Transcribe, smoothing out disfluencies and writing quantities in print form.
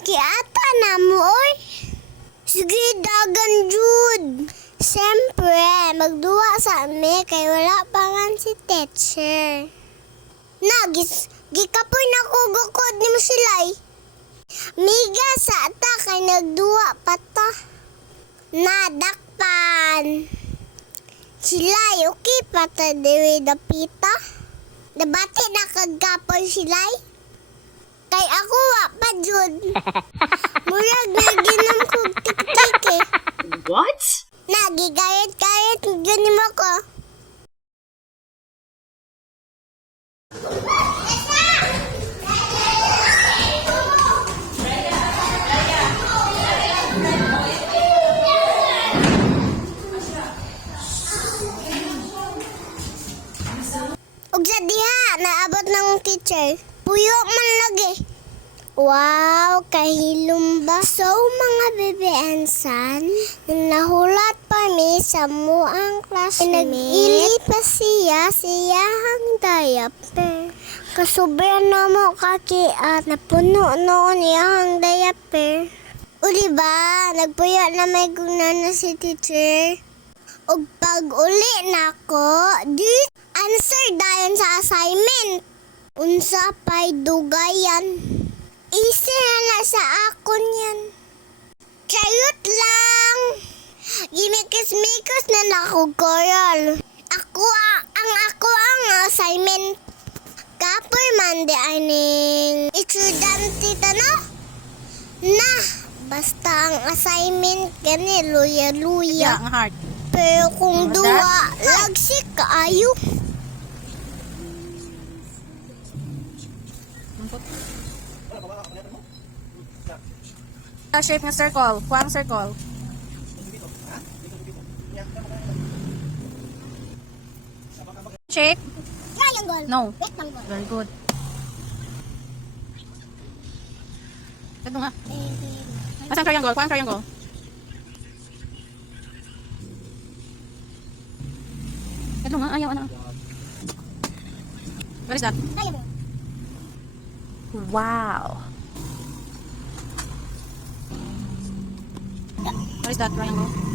Kiata na mo, oy. Sige, dagan, Jud. Siyempre, magduwa sa amin kay wala pa man si teacher. Gikapoy na ko gukod ni mo silay. Miga sa ata kay nagduwa pa ta. Nadakpan. Silay, okay pa ta dewe dapita. Dabati na kagapoy silay. Kay ako wa pa jud. Murag naginom ko tik-tik eh. What? Nagigayat-gayat gani mo ko. Ug sa diha naabot ng teacher. Puyo man lagi. Wow, kahilom ba? So, mga bebe-ensan, nahulat pa mi sa muang classmate. Nag-ili pa siyahang diaper. Kasubra na mo kakiat, napuno noon iyahang diaper. O diba, nagpuyo na may guna na si teacher. O pag uli na ko, answer dayon sa assignment. Unsa pa'y dugayan. Easy na sa akon yan. Chayot lang. Gimikis-mikis na nakugoral. Ako ang assignment. Kapoy man di aning estudyante tano. Na, basta ang assignment gani luya-luya. Ang heart. Pero kung duwa, lagsik kaayo. Shape ng circle. Kuwang circle. Shake. Triangle. No. Rectangle. Very good. Ito nga. Asan triangle? Kuwang triangle. Ito nga. Ayaw. Ano? What is that? Triangle. Wow. What is that triangle?